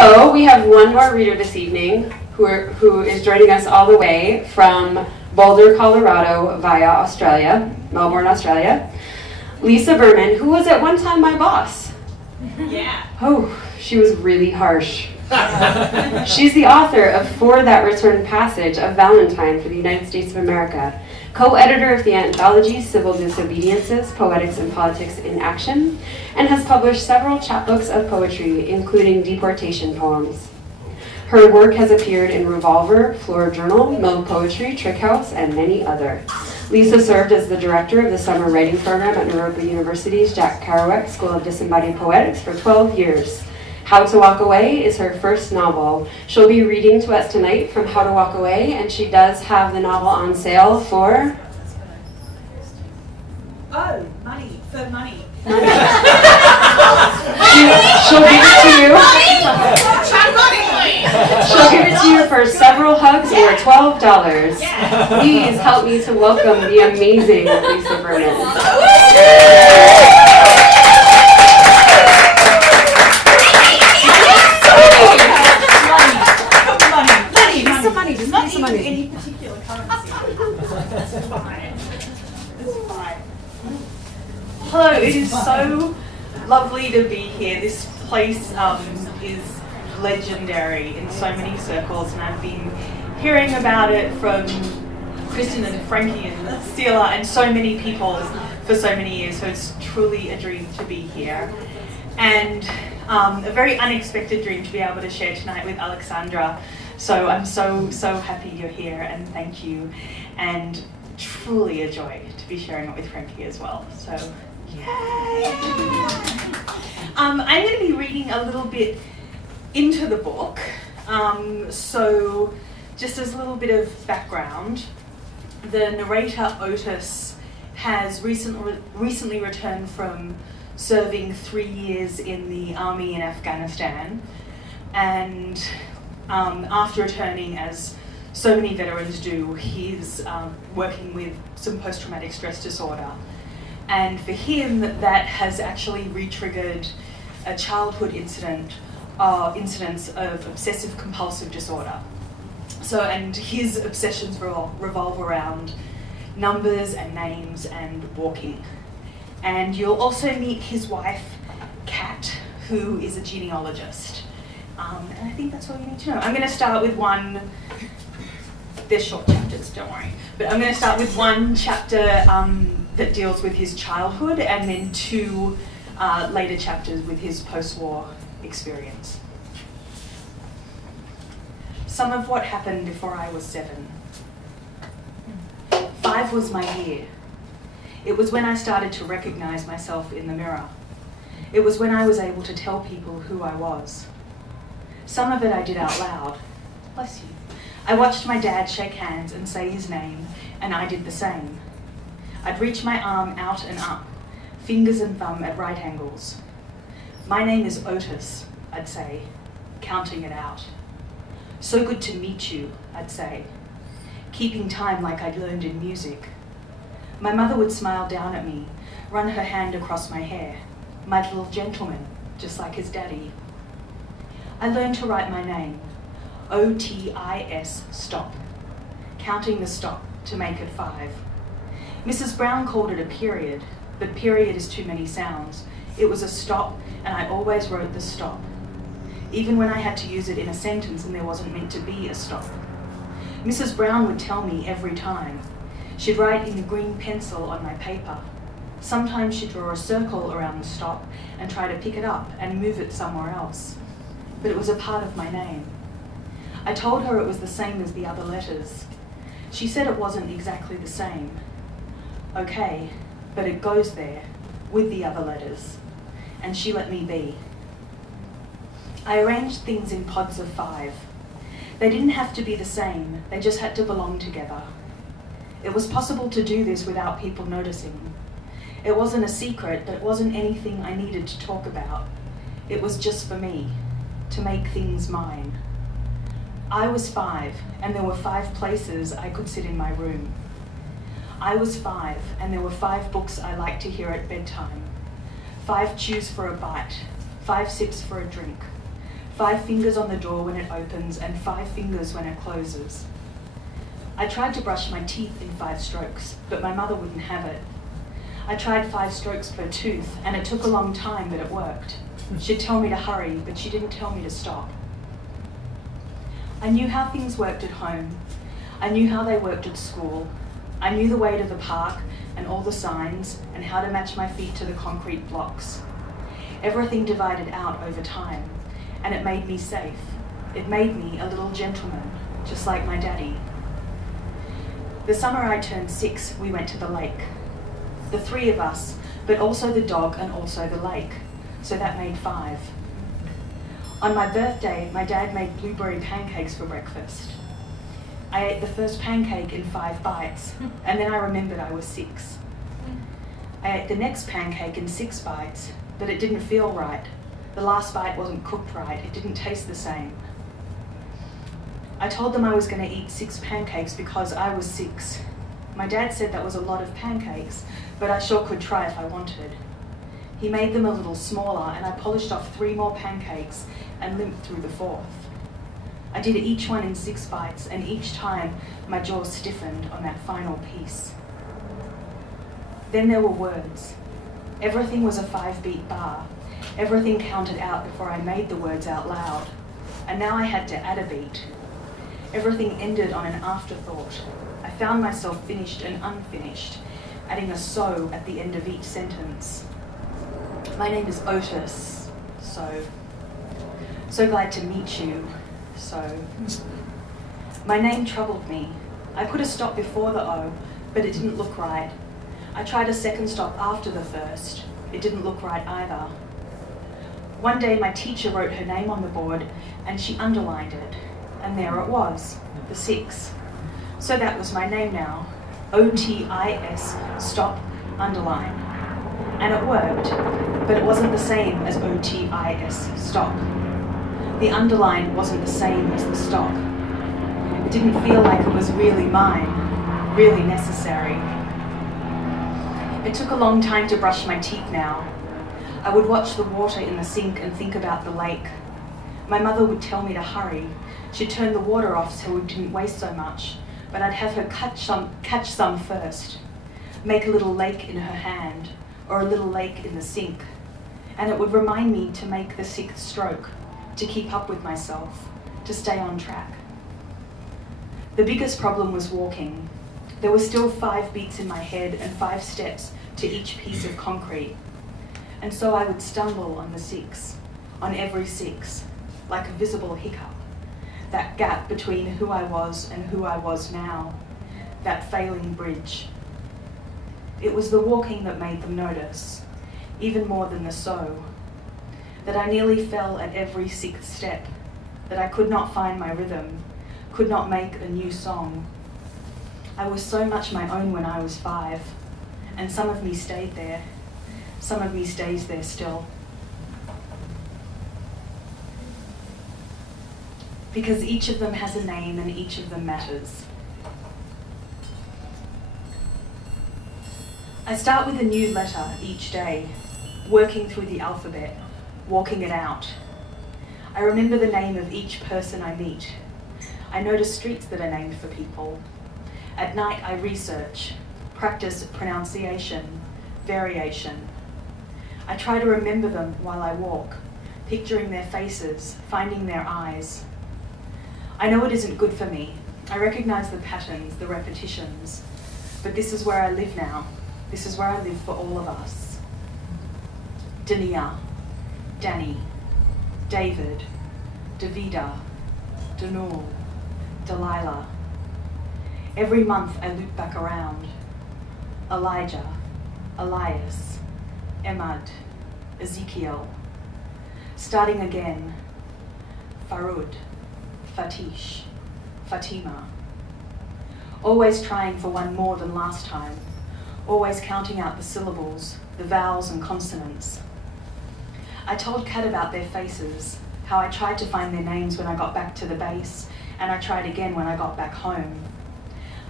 So we have one more reader this evening who is joining us all the way from Boulder, Colorado via Australia, Melbourne, Australia. Lisa Birman, who was at one time my boss. Yeah. Oh, she was really harsh. She's the author of For That Return Passage of Valentine for the United States of America, co-editor of the anthology Civil Disobediences, Poetics and Politics in Action, and has published several chapbooks of poetry, including deportation poems. Her work has appeared in Revolver, Flora Journal, Mill Poetry, Trick House, and many other. Lisa served as the director of the summer writing program at Naropa University's Jack Kerouac School of Disembodied Poetics for 12 years. How to Walk Away is her first novel. She'll be reading to us tonight from How to Walk Away, and she does have the novel on sale for... Oh, money. For money. She'll give it to you. She'll give it to you for several hugs or $12. Please help me to welcome the amazing Lisa Birman. Money. Any particular currency. That's fine. It's fine. Hello, it is so lovely to be here. This place is legendary in so many circles, and I've been hearing about it from Kristen and Frankie and Stila and so many people for so many years, so it's truly a dream to be here. And a very unexpected dream to be able to share tonight with Aleksandra. So I'm so happy you're here, and thank you, and truly a joy to be sharing it with Frankie as well. So, yay! I'm going to be reading a little bit into the book. So, just as a little bit of background, the narrator Otis has recently returned from serving 3 years in the army in Afghanistan, and after returning, as so many veterans do, he's working with some post-traumatic stress disorder. And for him, that has actually re-triggered a childhood incidents of obsessive compulsive disorder. So, and his obsessions revolve around numbers and names and walking. And you'll also meet his wife, Kat, who is a genealogist. And I think that's all you need to know. I'm going to start with one, they're short chapters, don't worry, but I'm going to start with one chapter that deals with his childhood, and then 2 later chapters with his post-war experience. Some of what happened before I was 7. 5 was my year. It was when I started to recognize myself in the mirror. It was when I was able to tell people who I was. Some of it I did out loud. Bless you. I watched my dad shake hands and say his name, and I did the same. I'd reach my arm out and up, fingers and thumb at right angles. My name is Otis, I'd say, counting it out. So good to meet you, I'd say, keeping time like I'd learned in music. My mother would smile down at me, run her hand across my hair. My little gentleman, just like his daddy. I learned to write my name, O-T-I-S, stop, counting the stop to make it 5. Mrs. Brown called it a period, but period is too many sounds. It was a stop, and I always wrote the stop, even when I had to use it in a sentence and there wasn't meant to be a stop. Mrs. Brown would tell me every time. She'd write in green pencil on my paper. Sometimes she'd draw a circle around the stop and try to pick it up and move it somewhere else. But it was a part of my name. I told her it was the same as the other letters. She said it wasn't exactly the same. Okay, but it goes there, with the other letters. And she let me be. I arranged things in pods of 5. They didn't have to be the same, they just had to belong together. It was possible to do this without people noticing. It wasn't a secret, but it wasn't anything I needed to talk about. It was just for me, to make things mine. I was 5, and there were 5 places I could sit in my room. I was 5, and there were 5 books I liked to hear at bedtime. 5 chews for a bite, 5 sips for a drink, 5 fingers on the door when it opens and 5 fingers when it closes. I tried to brush my teeth in 5 strokes, but my mother wouldn't have it. I tried 5 strokes per tooth, and it took a long time, but it worked. She'd tell me to hurry, but she didn't tell me to stop. I knew how things worked at home. I knew how they worked at school. I knew the way to the park and all the signs and how to match my feet to the concrete blocks. Everything divided out over time, and it made me safe. It made me a little gentleman, just like my daddy. The summer I turned 6, we went to the lake. The 3 of us, but also the dog and also the lake, so that made 5. On my birthday, my dad made blueberry pancakes for breakfast. I ate the first pancake in 5 bites, and then I remembered I was 6. I ate the next pancake in 6 bites, but it didn't feel right. The last bite wasn't cooked right, it didn't taste the same. I told them I was going to eat 6 pancakes because I was 6. My dad said that was a lot of pancakes, but I sure could try if I wanted. He made them a little smaller, and I polished off 3 more pancakes and limped through the 4th. I did each one in 6 bites, and each time my jaw stiffened on that final piece. Then there were words. Everything was a 5-beat bar. Everything counted out before I made the words out loud, and now I had to add a beat. Everything ended on an afterthought. I found myself finished and unfinished, adding a so at the end of each sentence. My name is Otis, so glad to meet you, so. My name troubled me. I put a stop before the O, but it didn't look right. I tried a second stop after the first. It didn't look right either. One day my teacher wrote her name on the board and she underlined it, and there it was, the 6. So that was my name now, O-T-I-S, stop, underline. And it worked, but it wasn't the same as O-T-I-S, stop. The underline wasn't the same as the stop. It didn't feel like it was really mine, really necessary. It took a long time to brush my teeth now. I would watch the water in the sink and think about the lake. My mother would tell me to hurry. She'd turn the water off so we didn't waste so much, but I'd have her catch some first, make a little lake in her hand, or a little lake in the sink, and it would remind me to make the 6th stroke, to keep up with myself, to stay on track. The biggest problem was walking. There were still 5 beats in my head and 5 steps to each piece of concrete, and so I would stumble on the 6, on every 6, like a visible hiccup, that gap between who I was and who I was now, that failing bridge. It was the walking that made them notice, even more than the so, that I nearly fell at every 6th step, that I could not find my rhythm, could not make a new song. I was so much my own when I was 5, and some of me stayed there, some of me stays there still. Because each of them has a name and each of them matters. I start with a new letter each day, working through the alphabet, walking it out. I remember the name of each person I meet. I notice streets that are named for people. At night I research, practice pronunciation, variation. I try to remember them while I walk, picturing their faces, finding their eyes. I know it isn't good for me. I recognize the patterns, the repetitions, but this is where I live now. This is where I live for all of us. Dania, Danny, David, Davida, Danul, Delilah. Every month I loop back around. Elijah, Elias, Emad, Ezekiel. Starting again. Farud, Fatish, Fatima. Always trying for one more than last time. Always counting out the syllables, the vowels and consonants. I told Kat about their faces, how I tried to find their names when I got back to the base, and I tried again when I got back home.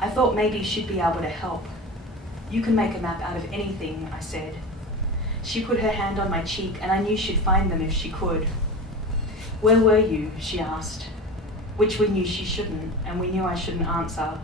I thought maybe she'd be able to help. You can make a map out of anything, I said. She put her hand on my cheek, and I knew she'd find them if she could. "Where were you?" she asked, which we knew she shouldn't, and we knew I shouldn't answer.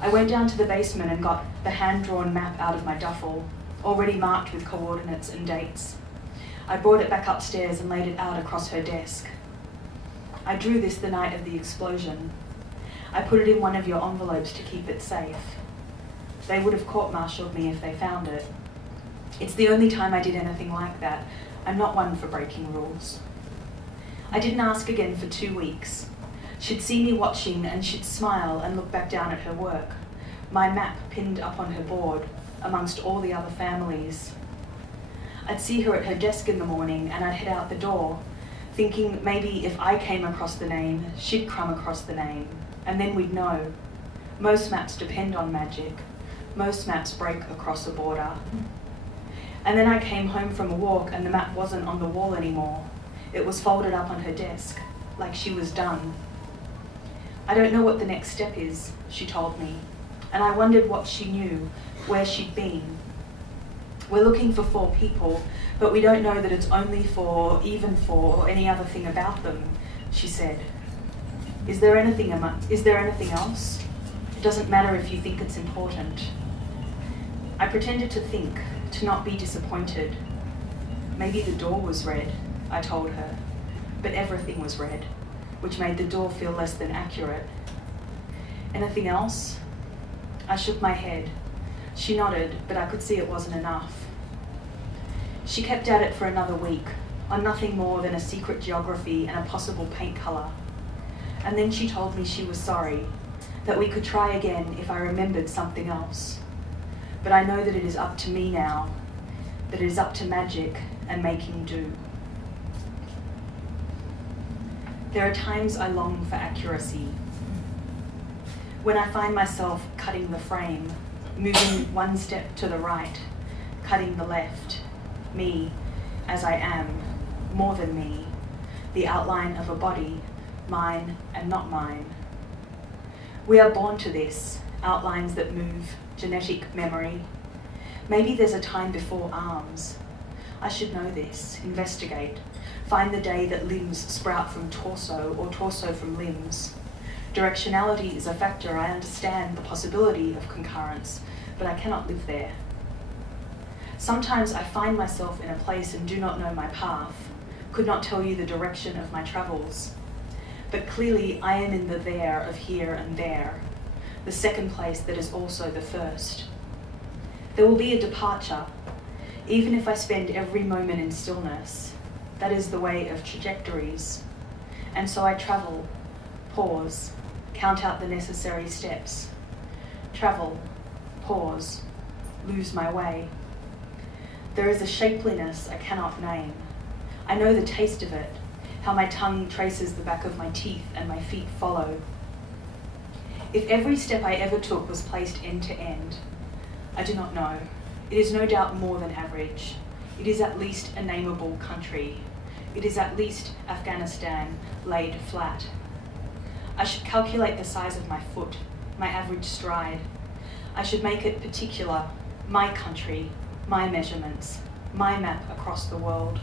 I went down to the basement and got the hand-drawn map out of my duffel, already marked with coordinates and dates. I brought it back upstairs and laid it out across her desk. "I drew this the night of the explosion. I put it in one of your envelopes to keep it safe. They would have court-martialed me if they found it. It's the only time I did anything like that. I'm not one for breaking rules." I didn't ask again for 2 weeks. She'd see me watching and she'd smile and look back down at her work, my map pinned up on her board amongst all the other families. I'd see her at her desk in the morning and I'd head out the door, thinking maybe if I came across the name, she'd come across the name, and then we'd know. Most maps depend on magic. Most maps break across a border. And then I came home from a walk and the map wasn't on the wall anymore. It was folded up on her desk, like she was done. "I don't know what the next step is," she told me, and I wondered what she knew, where she'd been. "We're looking for 4 people, but we don't know that it's only 4, even 4, or any other thing about them," she said. Is there anything else? It doesn't matter if you think it's important." I pretended to think, to not be disappointed. "Maybe the door was red," I told her, but everything was red, which made the door feel less than accurate. "Anything else?" I shook my head. She nodded, but I could see it wasn't enough. She kept at it for another week, on nothing more than a secret geography and a possible paint colour. And then she told me she was sorry, that we could try again if I remembered something else. But I know that it is up to me now, that it is up to magic and making do. There are times I long for accuracy. When I find myself cutting the frame, moving one step to the right, cutting the left, me, as I am, more than me, the outline of a body, mine and not mine. We are born to this, outlines that move, genetic memory. Maybe there's a time before arms. I should know this, investigate, find the day that limbs sprout from torso or torso from limbs. Directionality is a factor. I understand the possibility of concurrence, but I cannot live there. Sometimes I find myself in a place and do not know my path, could not tell you the direction of my travels. But clearly I am in the there of here and there, the second place that is also the first. There will be a departure, even if I spend every moment in stillness. That is the way of trajectories. And so I travel, pause, count out the necessary steps. Travel, pause, lose my way. There is a shapeliness I cannot name. I know the taste of it, how my tongue traces the back of my teeth and my feet follow. If every step I ever took was placed end to end, I do not know. It is no doubt more than average. It is at least a nameable country. It is at least Afghanistan laid flat. I should calculate the size of my foot, my average stride. I should make it particular, my country, my measurements, my map across the world.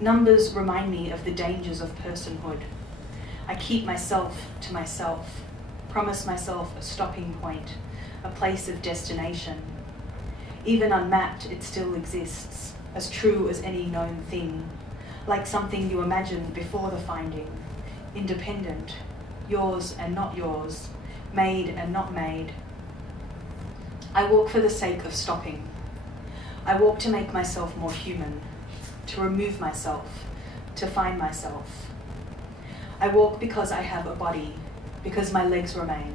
Numbers remind me of the dangers of personhood. I keep myself to myself, promise myself a stopping point, a place of destination. Even unmapped, it still exists, as true as any known thing, like something you imagined before the finding, independent, yours and not yours, made and not made. I walk for the sake of stopping. I walk to make myself more human, to remove myself, to find myself. I walk because I have a body, because my legs remain,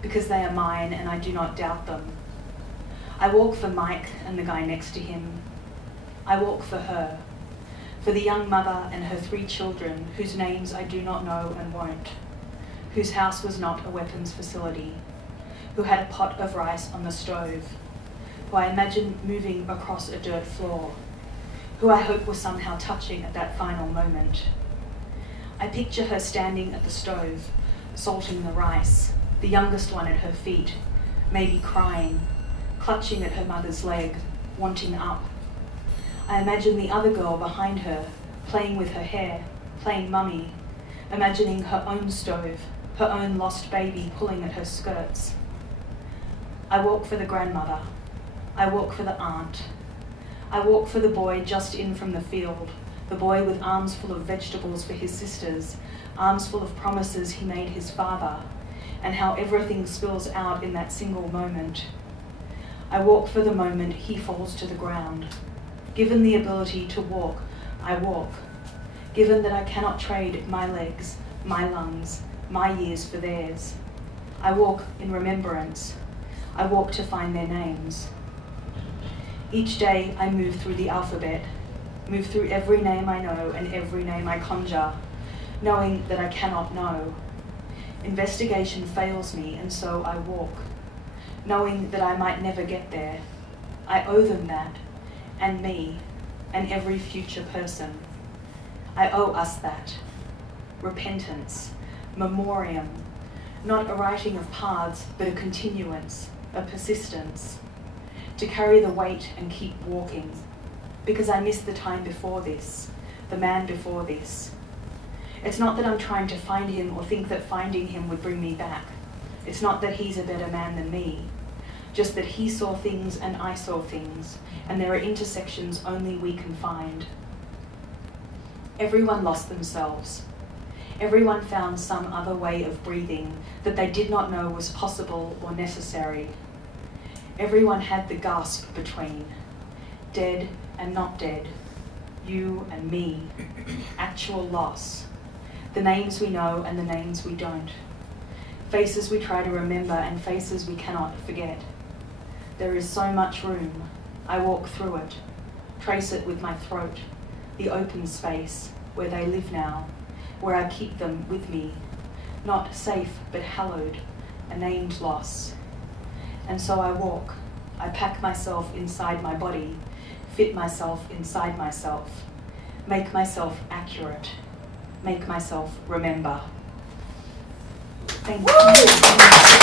because they are mine and I do not doubt them. I walk for Mike and the guy next to him. I walk for her, for the young mother and her 3 children whose names I do not know and won't, whose house was not a weapons facility, who had a pot of rice on the stove, who I imagine moving across a dirt floor, who I hope was somehow touching at that final moment. I picture her standing at the stove, salting the rice, the youngest one at her feet, maybe crying, clutching at her mother's leg, wanting up. I imagine the other girl behind her, playing with her hair, playing mummy, imagining her own stove, her own lost baby pulling at her skirts. I walk for the grandmother. I walk for the aunt. I walk for the boy just in from the field, the boy with arms full of vegetables for his sisters, arms full of promises he made his father, and how everything spills out in that single moment. I walk for the moment he falls to the ground. Given the ability to walk, I walk. Given that I cannot trade my legs, my lungs, my years for theirs. I walk in remembrance. I walk to find their names. Each day I move through the alphabet, move through every name I know and every name I conjure, knowing that I cannot know. Investigation fails me, and so I walk, knowing that I might never get there. I owe them that, and me, and every future person. I owe us that. Repentance, memoriam, not a writing of paths, but a continuance, a persistence. To carry the weight and keep walking, because I miss the time before this, the man before this. It's not that I'm trying to find him or think that finding him would bring me back. It's not that he's a better man than me, just that he saw things and I saw things, and there are intersections only we can find. Everyone lost themselves. Everyone found some other way of breathing that they did not know was possible or necessary. Everyone had the gasp between, dead and not dead, you and me, actual loss, the names we know and the names we don't, faces we try to remember and faces we cannot forget. There is so much room. I walk through it, trace it with my throat, the open space where they live now, where I keep them with me, not safe but hallowed, a named loss. And so I walk. I pack myself inside my body, fit myself inside myself, make myself accurate, make myself remember. Thank you.